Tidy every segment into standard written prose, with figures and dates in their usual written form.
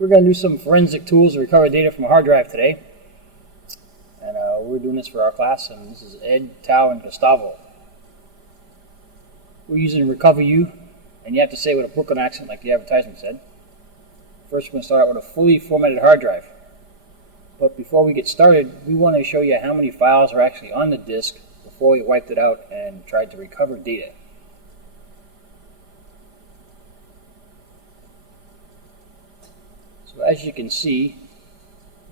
We're going to do some forensic tools to recover data from a hard drive today. And we're doing this for our class, and this is Ed, Tao, and Gustavo. We're using Recuva, and you have to say it with a Brooklyn accent like the advertisement said. First, we're going to start out with a fully formatted hard drive. But before we get started, we want to show you how many files are actually on the disk before we wiped it out and tried to recover data. So as you can see,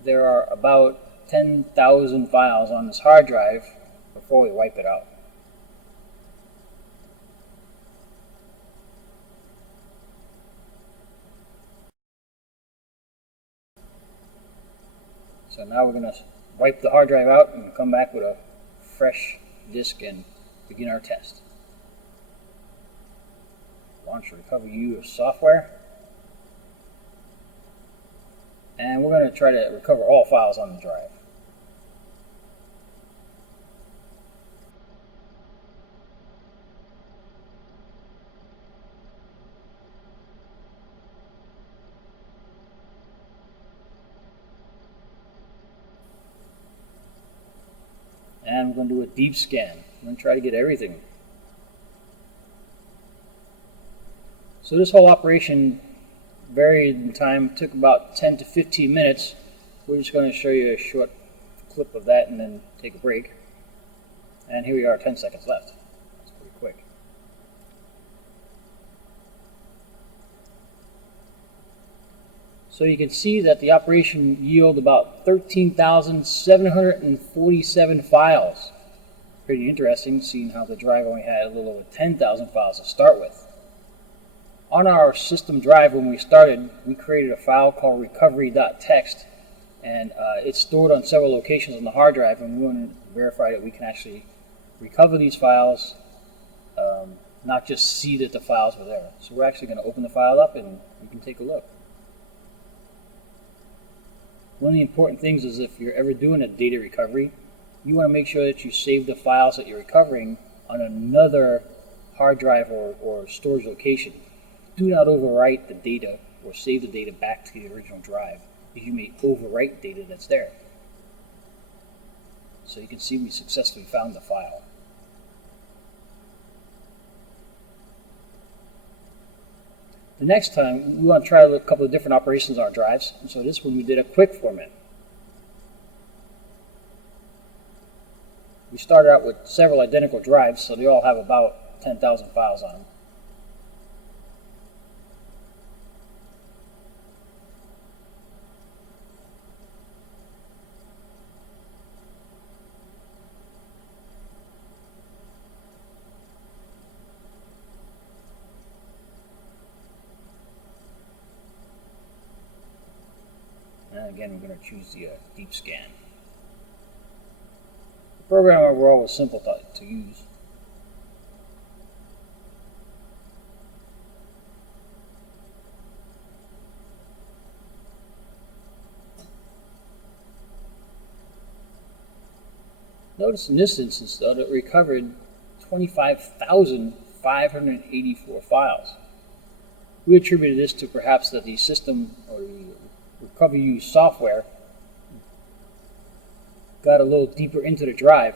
there are about 10,000 files on this hard drive before we wipe it out. So now we're going to wipe the hard drive out and come back with a fresh disk and begin our test. Launch Recuva software. And we're going to try to recover all files on the drive. And we're going to do a deep scan. We're going to try to get everything. So this whole operation varied in time, took about 10 to 15 minutes. We're just going to show you a short clip of that and then take a break. And here we are, 10 seconds left. That's pretty quick. So you can see that the operation yielded about 13,747 files. Pretty interesting, seeing how the drive only had a little over 10,000 files to start with. On our system drive, when we started, we created a file called recovery.txt, and it's stored on several locations on the hard drive, and we want to verify that we can actually recover these files, not just see that the files were there. So we're actually going to open the file up and we can take a look. One of the important things is if you're ever doing a data recovery, you want to make sure that you save the files that you're recovering on another hard drive or storage location. Do not overwrite the data or save the data back to the original drive, because you may overwrite data that's there. So you can see we successfully found the file. The next time, we want to try a couple of different operations on our drives. And so this one we did a quick format. We started out with several identical drives, so they all have about 10,000 files on them. And again, we're going to choose the deep scan. The program overall was simple to use. Notice in this instance, though, that it recovered 25,584 files. We attributed this to perhaps that the system or the Recuva software got a little deeper into the drive.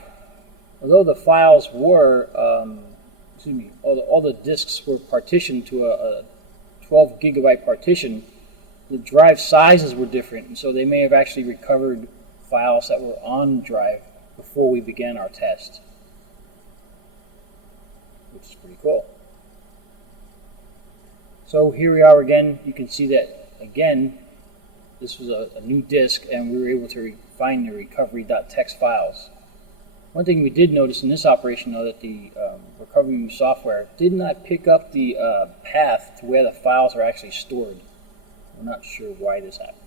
Although the files were, all the disks were partitioned to a 12 gigabyte partition, the drive sizes were different, and so they may have actually recovered files that were on the drive before we began our test, which is pretty cool. So here we are again. You can see that again this was a new disk, and we were able to find the recovery.txt files. One thing we did notice in this operation, though, that the Recuva software did not pick up the path to where the files are actually stored. We're not sure why this happened.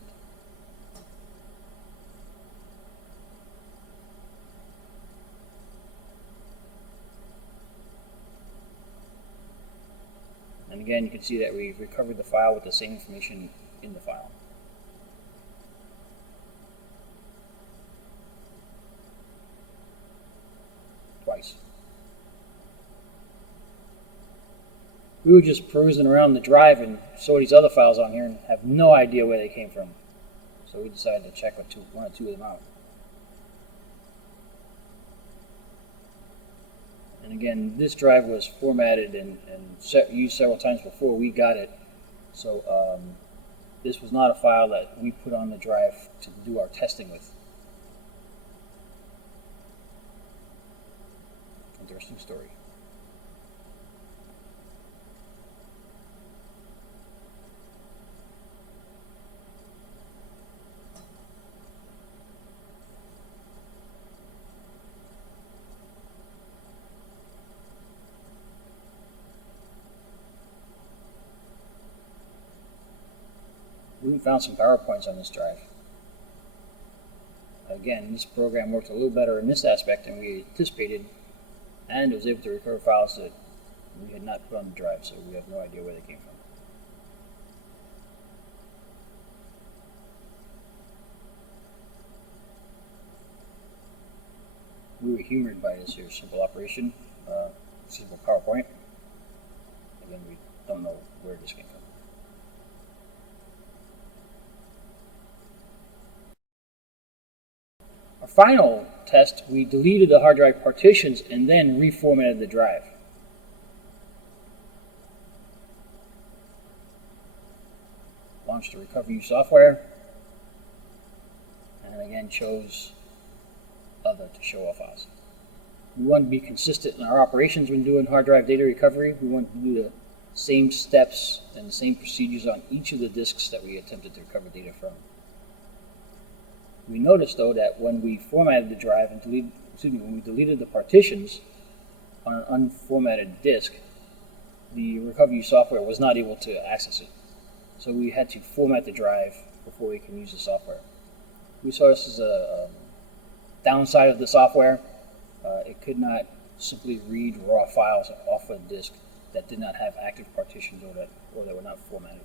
And again, you can see that we've recovered the file with the same information in the file. Twice. we were just perusing around the drive and saw these other files on here and have no idea where they came from. So we decided to check one or two of them out. And again, this drive was formatted and used several times before we got it. So this was not a file that we put on the drive to do our testing with. Interesting story. We found some PowerPoints on this drive. Again, this program worked a little better in this aspect than we anticipated, and it was able to recover files that we had not put on the drive, so we have no idea where they came from. We were humored by this here simple operation, simple PowerPoint. Again, we don't know where this came from. Our final test, we deleted the hard drive partitions and then reformatted the drive. Launched the Recuva software, and again chose Other to show all files. We want to be consistent in our operations when doing hard drive data recovery. We want to do the same steps and the same procedures on each of the disks that we attempted to recover data from. We noticed, though, that when we formatted the drive and when we deleted the partitions on an unformatted disk, the Recuva software was not able to access it. So we had to format the drive before we can use the software. We saw this as a downside of the software. It could not simply read raw files off a disk that did not have active partitions or that were not formatted.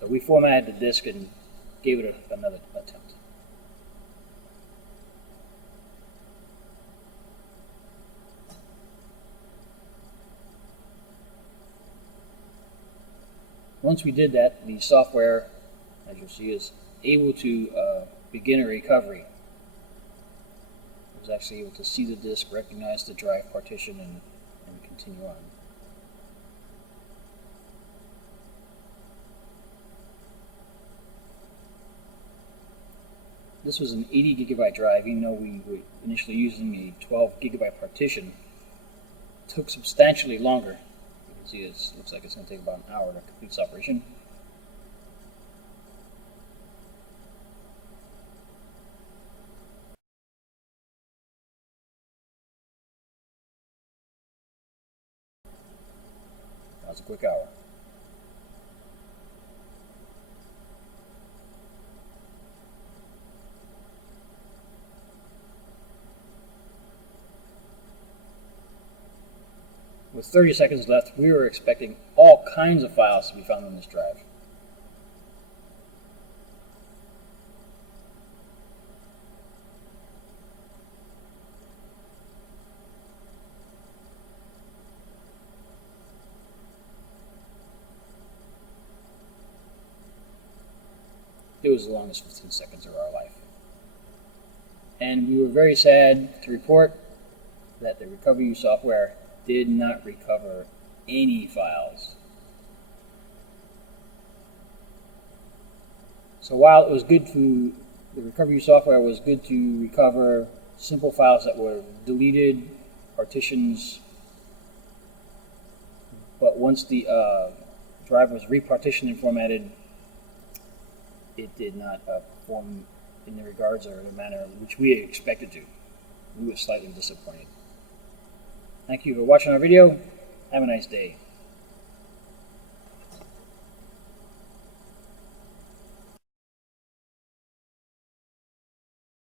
So we formatted the disk and gave it another attempt. Once we did that, the software, as you'll see, is able to begin a recovery. It was actually able to see the disk, recognize the drive partition, and continue on. This was an 80 gigabyte drive, even though we were initially using a 12 gigabyte partition. It took substantially longer. You can see it looks like it's going to take about an hour to complete this operation. That was a quick hour. With 30 seconds left, we were expecting all kinds of files to be found on this drive. It was the longest 15 seconds of our life. And we were very sad to report that the Recuva software did not recover any files. So while it was good the Recuva software was good to recover simple files that were deleted, partitions, but once the drive was repartitioned and formatted, it did not perform in the regards or the manner in which we expected to. We were slightly disappointed. Thank you for watching our video. Have a nice day.